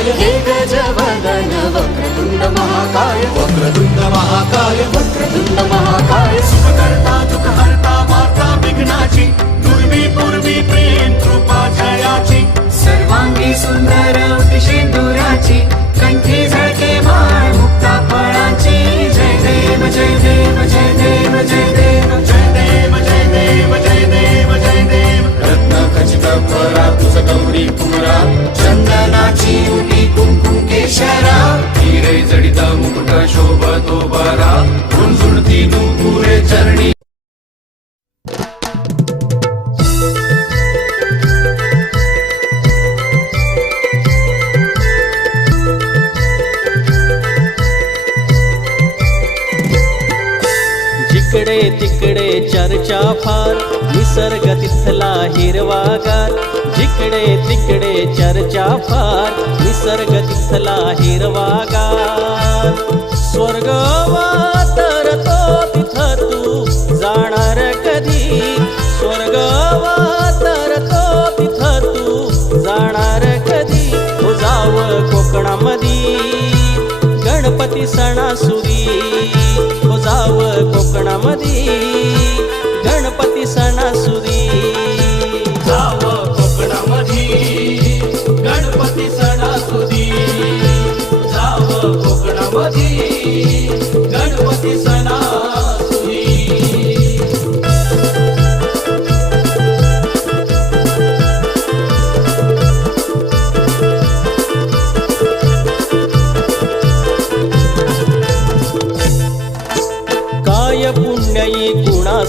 महाकाय हे गजवदन वक्रतुंड महाकाय। वक्रतुंड महाकाय। वक्रतुंड महाकाय। सुखकर्ता दुःखहर्ता माता विघ्नाची दुर्वी पूर्वी प्रेम कृपा जयाची। सर्वांगी सुंदर सिंदुराची कंठी सुरी गणपती सणासुरी जाव कोकणामधी गणपती सणासुरी जाव कोकणामधी गणपती सणा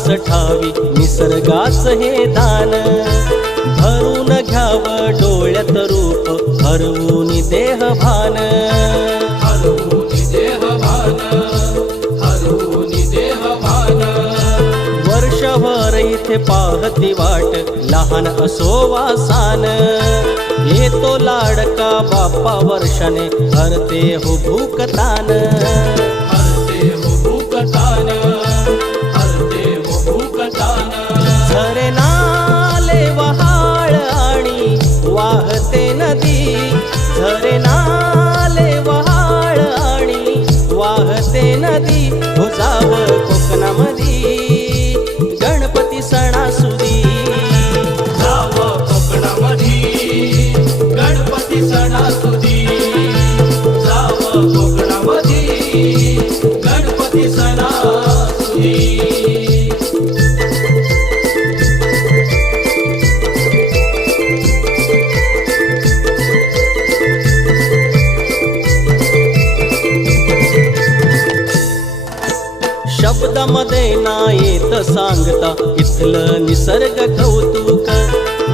गुणास ठावी निसर्गाच हे दान. भरून घ्याव डोळ्यात रूप हरवून देह भान. देहभान वर्षभर इथे पाहती वाट लहान असो वासान येतो लाडका बाप्पा वर्षाने हरते हो भूकतान झरे नाले वहाळ आणि वाहते नदी भुजाव कोकणा इथलं निसर्ग कौतुक.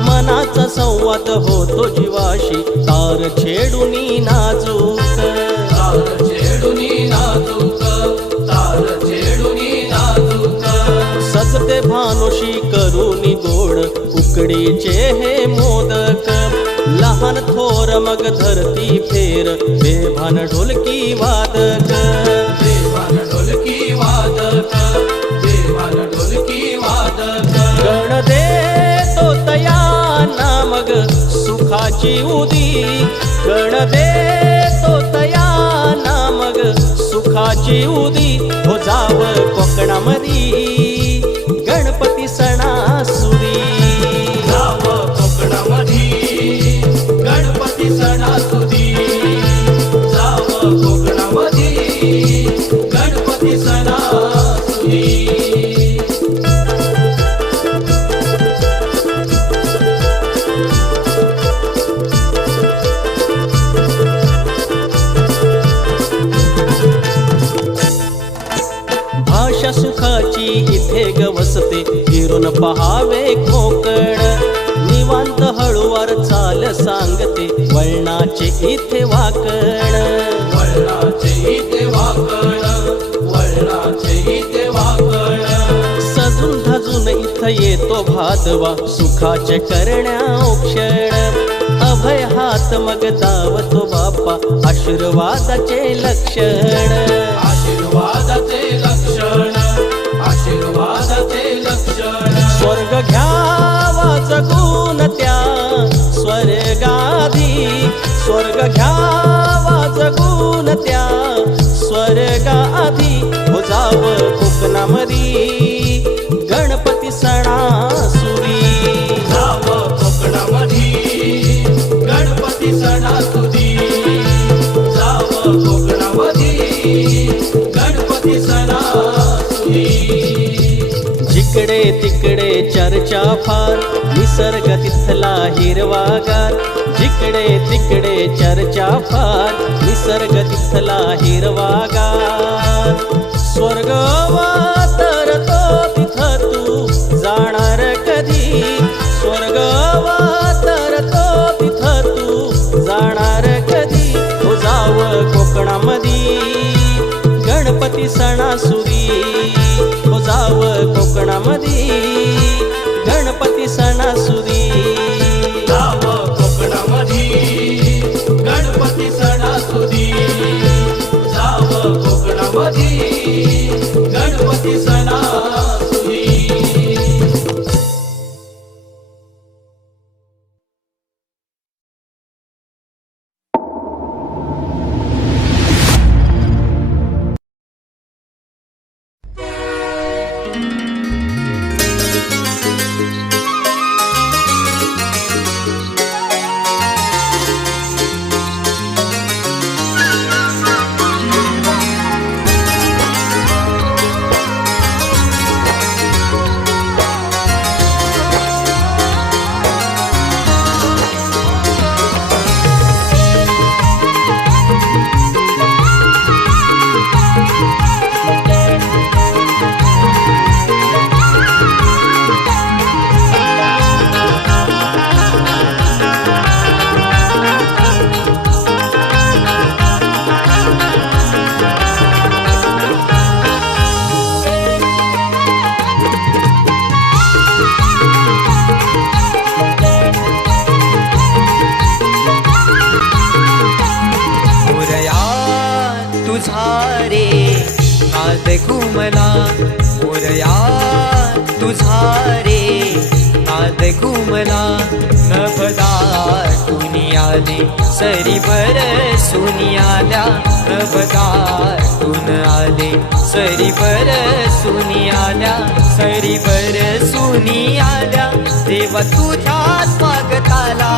मनाचा संवाद होतो जीवाशी तार छेडूनी नाजूक. तार छेडुनी नाजूक तार छेडुनी नाजूक. सजते भानुशी करूनी गोड उकडीचे हे मोदक. लहान थोर मग धरती फेर बेभान ढोलकी वादक. देवान ढोलकी वादक देवान मग सुखाची उदी गण देतो तयाना मग सुखाची उदी हो जाव कोकणामधी. गणपती सणास इथे गवसते फिरून पहावे कोकण. निवांत हळूवार चाल सांगते. वळणाचे इथे वाकण. वळणाचे इथे वाकण. वळणाचे इथे वाकण. सजून धजून इथं येतो भादवा. सुखाचे करण्या क्षण. अभय हात मग दावतो बाप्पा आशीर्वादाचे लक्षण. स्वर्ग घ्यावा जगून त्या स्वर्गाधी. स्वर्ग घ्यावा जगून त्या स्वर्गाधी. भुजाव जाव कोकणामधी. गणपती सणासुरी. जाव कोकणामधी. गणपती सणासुदी जाव कोकणामधी. गणपती सणासुदी जिकडे तिकडे चर्चा फार निसर्ग तिथला हिरवागार. जिकडे तिकडे चर्चा फार निसर्ग तिथला हिरवागार. स्वर्ग तरतो तिथ तू जाणार कधी? स्वर्ग तर तो तिथ तू जाणार कधी? हो जाव कोकणामधी. गणपती सणासुरी. जाव कोकणामधी गणपती सणासुरी जाव कोकणामधी गणपती सणासुरी जाव कोकणामधी गणपती सणा सरी भर सुनियाल्या सरी भर आल्या देवा तुझ्या स्वागताला.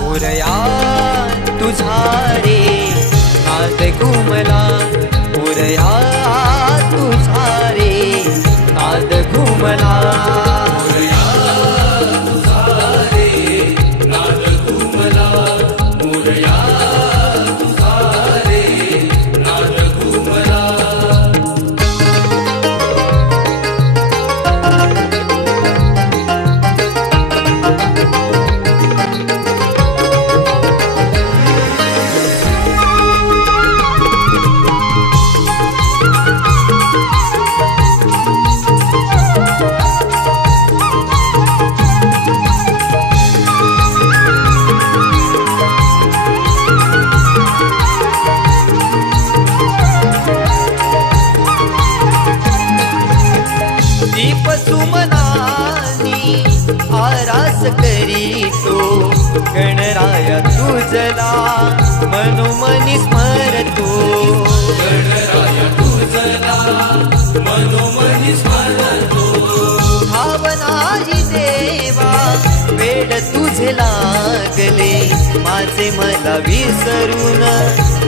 मोरया तुझा रे नाद घुमला. मोरया तुझा रे नाद घुमला. दीप सुमनानी आरास करी तो गणराया तुझला मनोमनी स्मरतो. भावनाही वेड तुझे लागले. माझे मला विसरून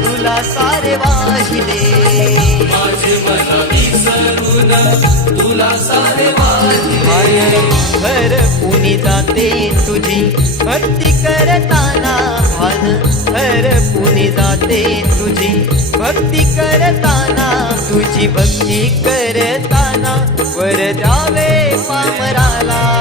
तुला सारे वाहिले. भर पुनी जाते तुझी भक्ती करताना. भान भर पुनी जाते तुझी भक्ती करताना. तुझी भक्ती करताना. वर द्यावे पामराला.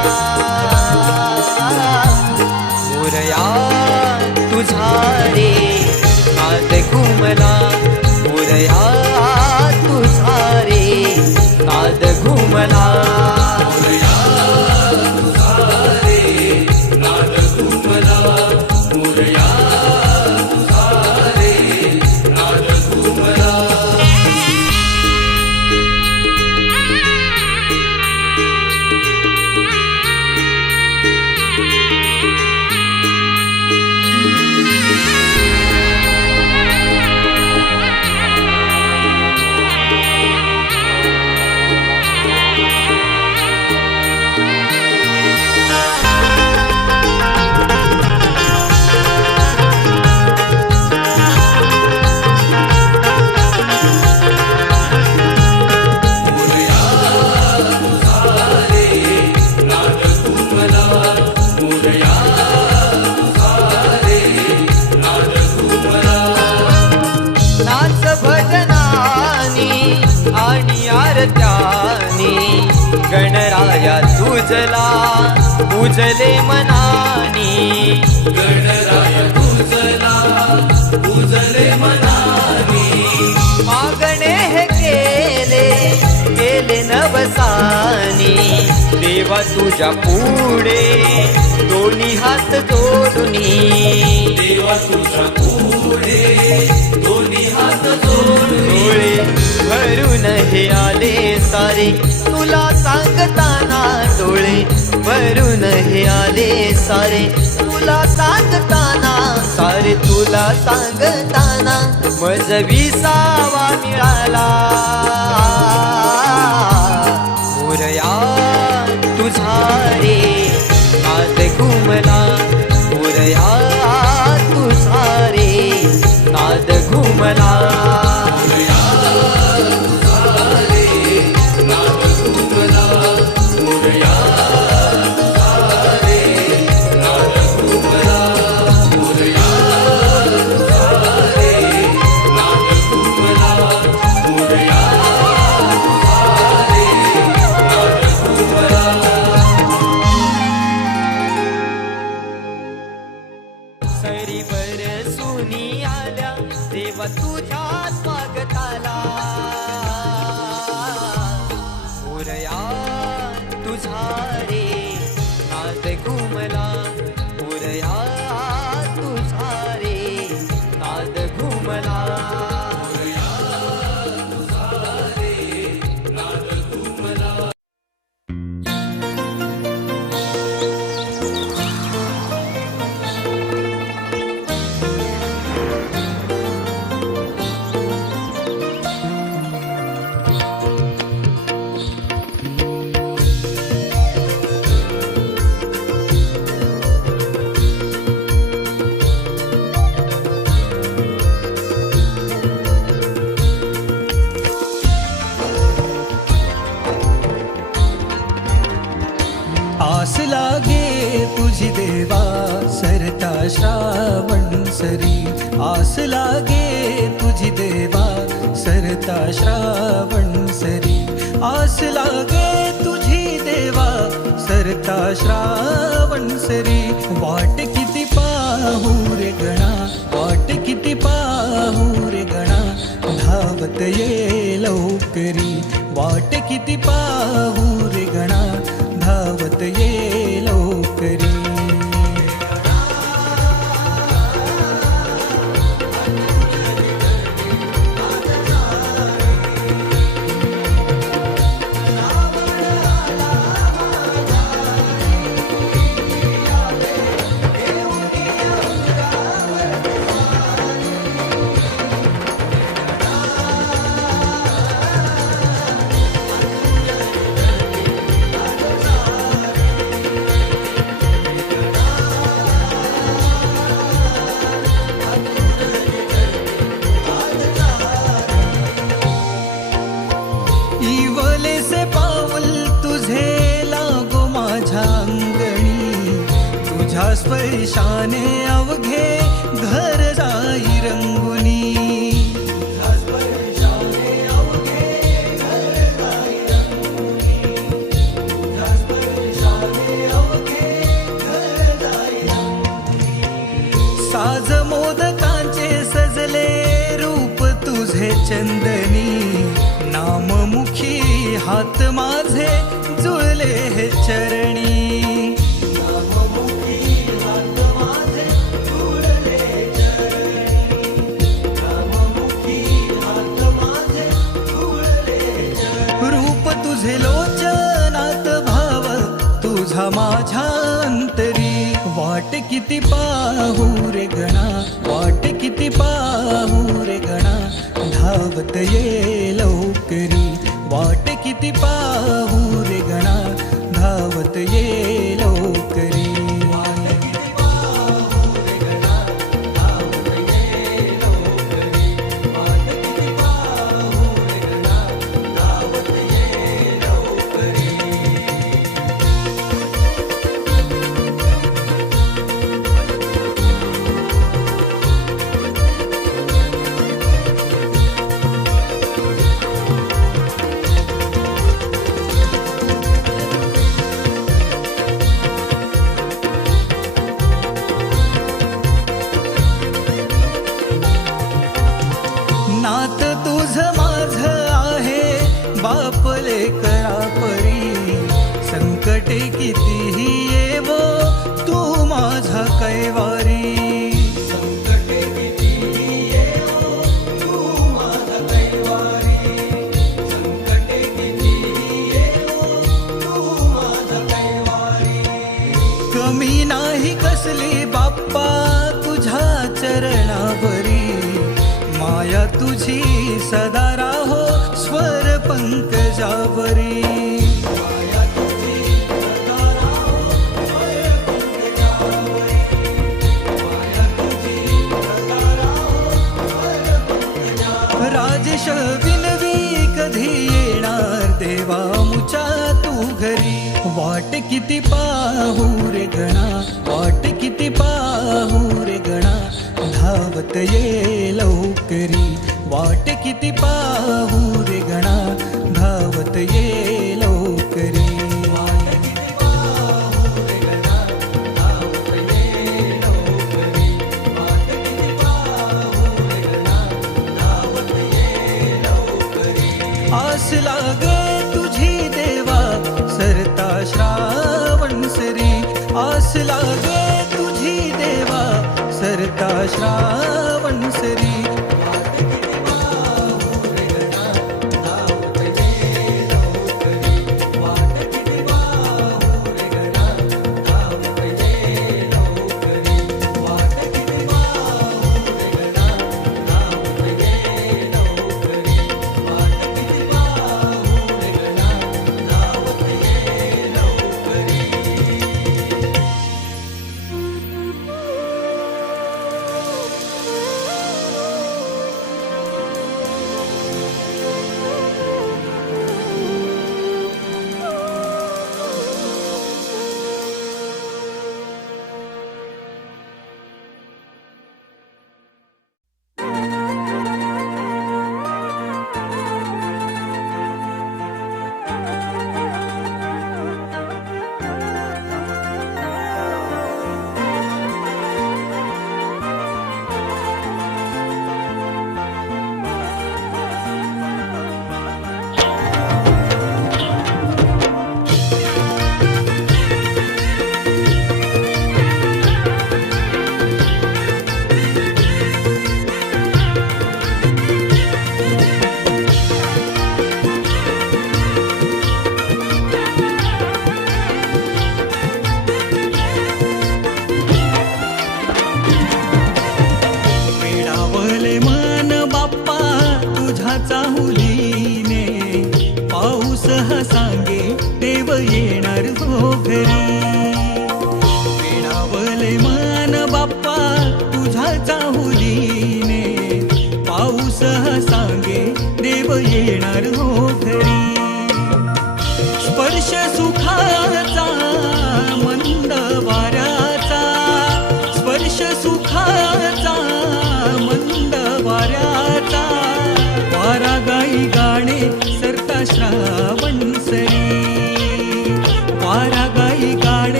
तुझ्या पुढे. दोन्ही हात जोडुनी. देवा तुझ्या पुढे. दोन्ही हात जोडून. डोळे भरून हे आले सारे. तुला सांगताना डोळे भरून हे आले सारे. तुला सांगताना सारे तुला सांगताना मज विसावा मिळाला. श्रावणसरी श्रावण सरी वाट किती पाहू रे गणा वाट किती पाहू रे गणा धावत ये लवकरी वाट किती पाहू रे गणा धावत ये चंदनी नाममुखी हात माझे जुळले हे चरणी. रूप तुझे लोचनात भाव तुझा माझ्या अंतरी. वाट किती पाहू रे गणा वाट किती पाहू रे गणा. धावत ये लवकरी. वाट किती पाहू रे गणा. धावत ये ये लौकरी वाट किती पाहू रे गणा। धावत ये आस लागे तुझी देवा। सरता श्रावण सरी। आस लागे तुझी देवा। सरता श्रावण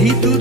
E tudo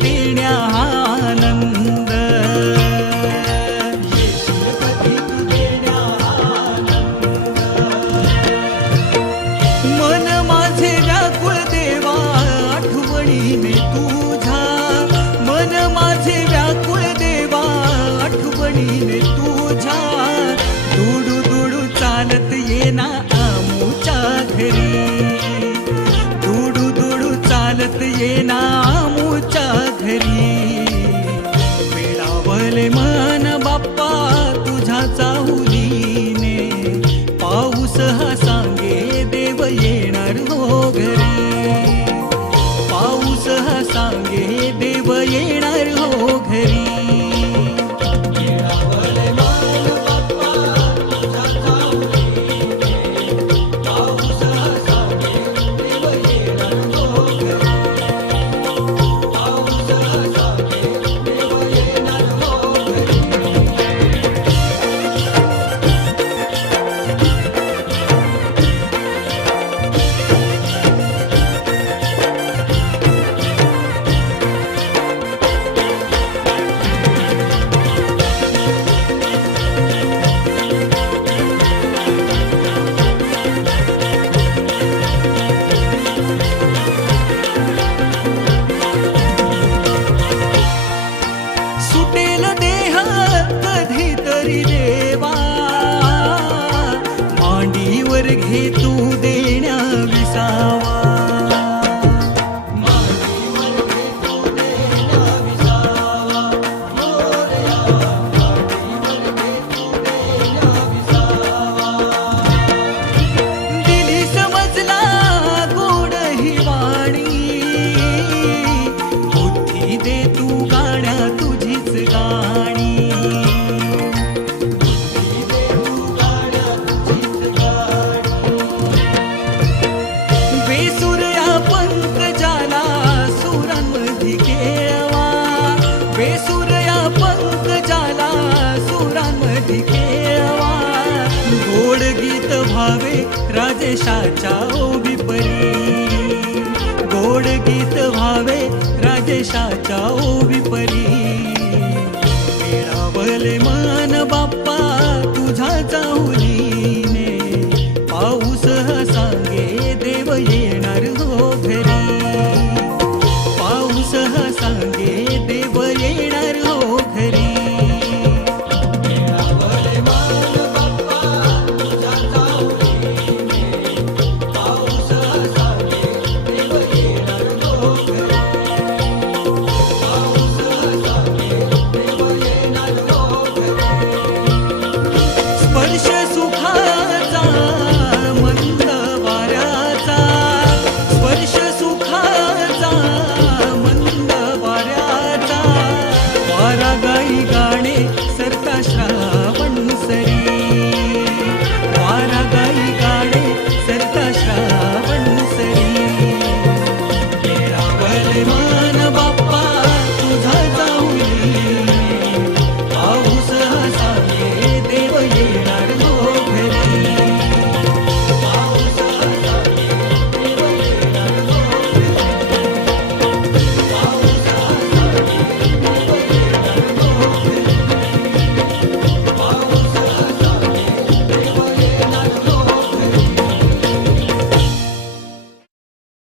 राजेशाच्या ओबीपरी गोड गीत व्हावे राजेशाच्या ओबीपरी मिळावले मान बाप्पा तुझा जाऊन